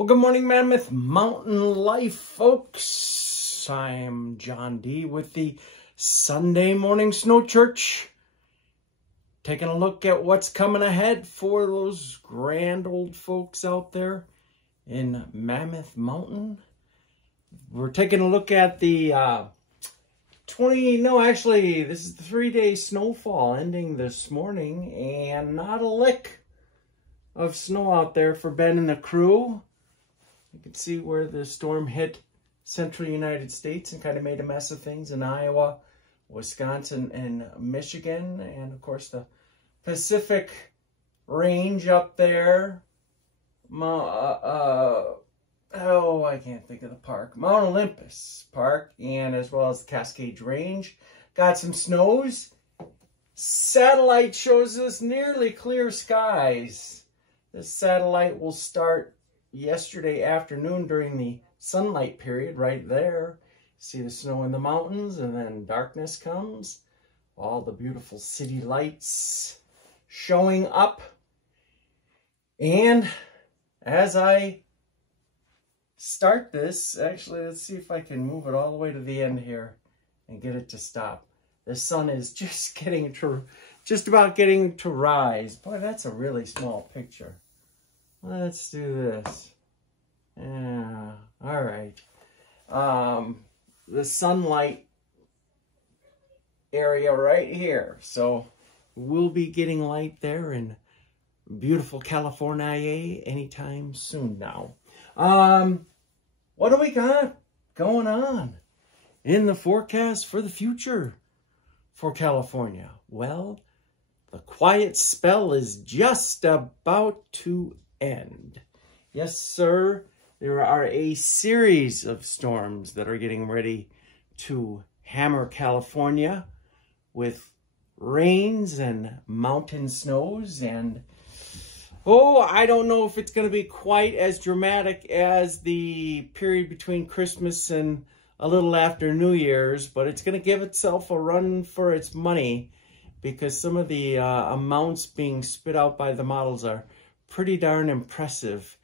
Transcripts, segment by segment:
Well, good morning, Mammoth Mountain Life, folks. I am John D. with the Sunday Morning Snow Church. Taking a look at what's coming ahead for those grand old folks out there in Mammoth Mountain. We're taking a look at the this is the 3-day snowfall ending this morning, and not a lick of snow out there for Ben and the crew. You can see where the storm hit central United States and kind of made a mess of things in Iowa, Wisconsin, and Michigan. And of course the Pacific Range up there. I can't think of the park. Mount Olympus Park, and as well as the Cascades Range. Got some snows. Satellite shows us nearly clear skies. This satellite will start yesterday afternoon during the sunlight period right there. See the snow in the mountains, and then darkness comes. All the beautiful city lights showing up. And as I start this, actually, let's see if I can move it all the way to the end here and get it to stop. The sun is just about getting to rise. Boy, that's a really small picture. Let's do this. Yeah, all right. The sunlight area right here. So we'll be getting light there in beautiful California anytime soon now. What do we got going on in the forecast for the future for California? Well, the quiet spell is just about to end. Yes, sir. There are a series of storms that are getting ready to hammer California with rains and mountain snows. And, I don't know if it's going to be quite as dramatic as the period between Christmas and a little after New Year's, but it's going to give itself a run for its money because some of the amounts being spit out by the models are pretty darn impressive.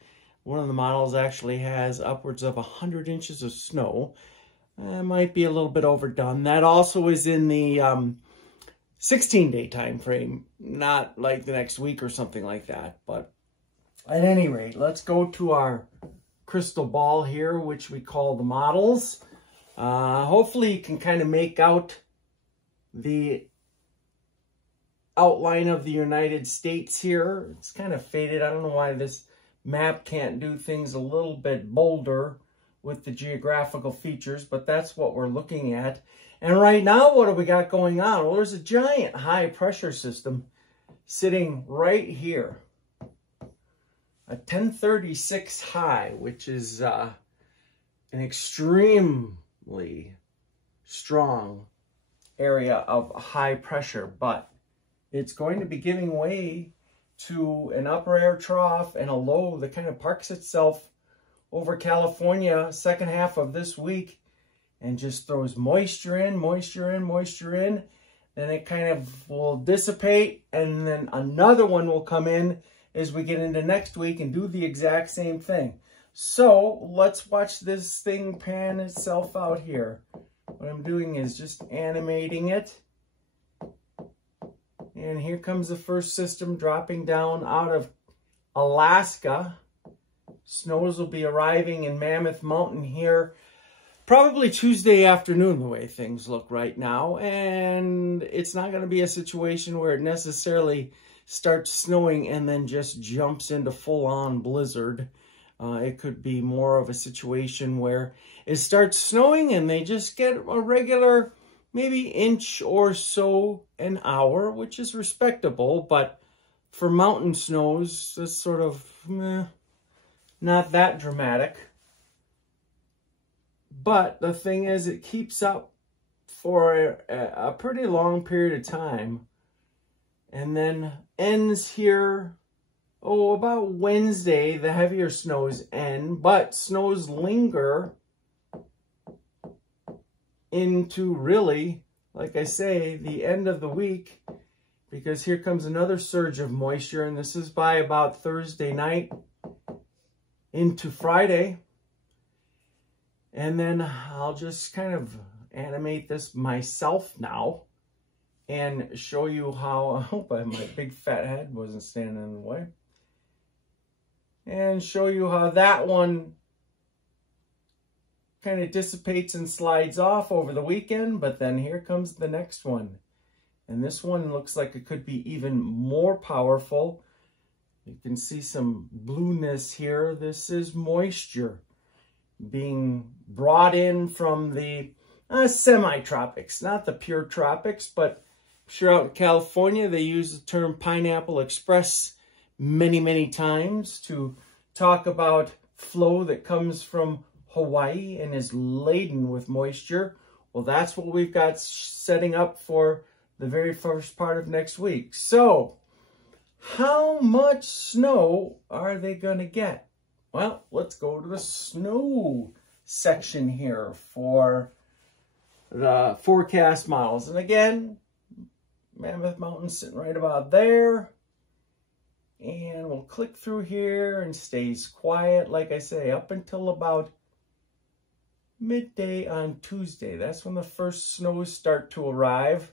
One of the models actually has upwards of 100 inches of snow. It might be a little bit overdone. That also is in the 16-day time frame, not like the next week or something like that. But at any rate, let's go to our crystal ball here, which we call the models. Hopefully you can kind of make out the outline of the United States here. It's kind of faded. I don't know why this map can't do things a little bit bolder with the geographical features, but that's what we're looking at. And right now, what do we got going on? Well, there's a giant high pressure system sitting right here. A 1036 high, which is an extremely strong area of high pressure, but it's going to be giving way to an upper air trough and a low that kind of parks itself over California second half of this week and just throws moisture in. Then it kind of will dissipate, and then another one will come in as we get into next week and do the exact same thing. So let's watch this thing pan itself out here. What I'm doing is just animating it. And here comes the first system dropping down out of Alaska. Snows will be arriving in Mammoth Mountain here probably Tuesday afternoon, the way things look right now. And it's not going to be a situation where it necessarily starts snowing and then just jumps into full-on blizzard. It could be more of a situation where it starts snowing and they just get a regular maybe inch or so an hour, which is respectable, but for mountain snows, that's sort of not that dramatic. But the thing is, it keeps up for a pretty long period of time and then ends here, about Wednesday. The heavier snows end, but snows linger into really, like I say, the end of the week, because here comes another surge of moisture, and this is by about Thursday night into Friday. And then I'll just kind of animate this myself now and show you how, I hope my big fat head wasn't standing in the way, and show you how that one kind of dissipates and slides off over the weekend. But then here comes the next one. And this one looks like it could be even more powerful. You can see some blueness here. This is moisture being brought in from the semi-tropics, not the pure tropics, but I'm sure out in California they use the term Pineapple Express many, many times to talk about flow that comes from Hawaii and is laden with moisture. Well, that's what we've got setting up for the very first part of next week. So, how much snow are they going to get? Well, let's go to the snow section here for the forecast models. And again, Mammoth Mountain's sitting right about there. And we'll click through here and stays quiet, like I say, up until about midday on Tuesday. That's when the first snows start to arrive.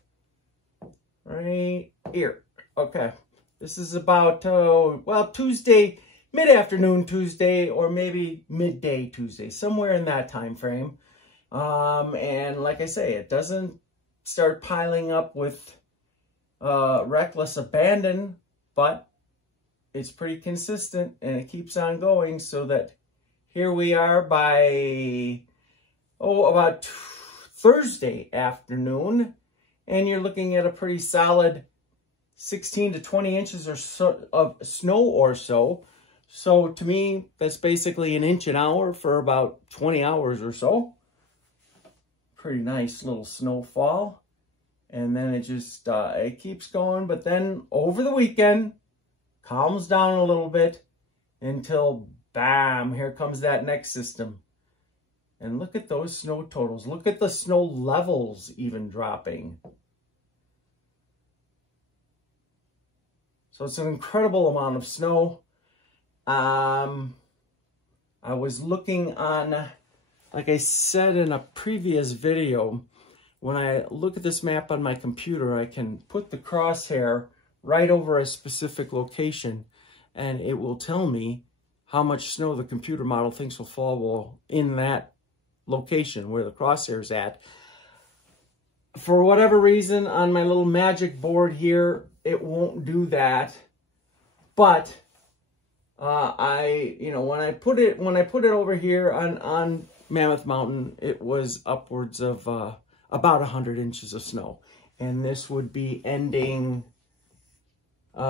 Right here. Okay. This is about, well, Tuesday, mid-afternoon Tuesday, or maybe midday Tuesday, somewhere in that time frame. And like I say, it doesn't start piling up with reckless abandon, but it's pretty consistent and it keeps on going, so that here we are by, about Thursday afternoon, and you're looking at a pretty solid 16 to 20 inches or so of snow or so. So to me, that's basically an inch an hour for about 20 hours or so. Pretty nice little snowfall. And then it just, it keeps going. But then over the weekend, calms down a little bit until, bam, here comes that next system. And look at those snow totals. Look at the snow levels even dropping. So it's an incredible amount of snow. I was looking on, like I said in a previous video, when I look at this map on my computer, I can put the crosshair right over a specific location, and it will tell me how much snow the computer model thinks will fall in that location where the crosshair's at. For whatever reason, on my little magic board here, it won't do that. But when I put it over here on Mammoth Mountain, it was upwards of about 100 inches of snow, and this would be ending the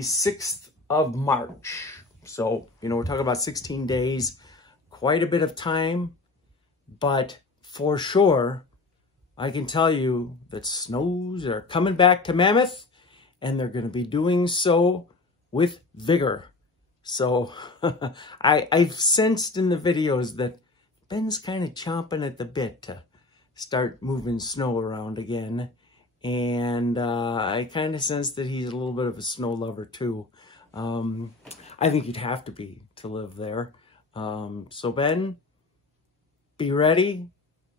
6th of March. So, we're talking about 16 days, quite a bit of time, but for sure, I can tell you that snows are coming back to Mammoth, and they're going to be doing so with vigor. So I've sensed in the videos that Ben's kind of chomping at the bit to start moving snow around again. And I kind of sense that he's a little bit of a snow lover too. I think you'd have to be to live there. So Ben, be ready.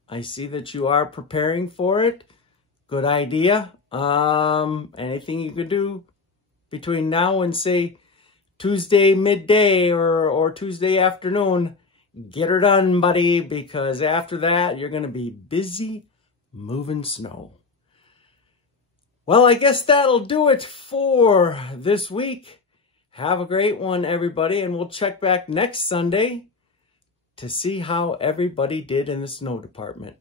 I see that you are preparing for it. Good idea. Anything you could do between now and, say, Tuesday midday or Tuesday afternoon, get her done, buddy, because after that, you're going to be busy moving snow. Well, I guess that'll do it for this week. Have a great one, everybody, and we'll check back next Sunday to see how everybody did in the snow department.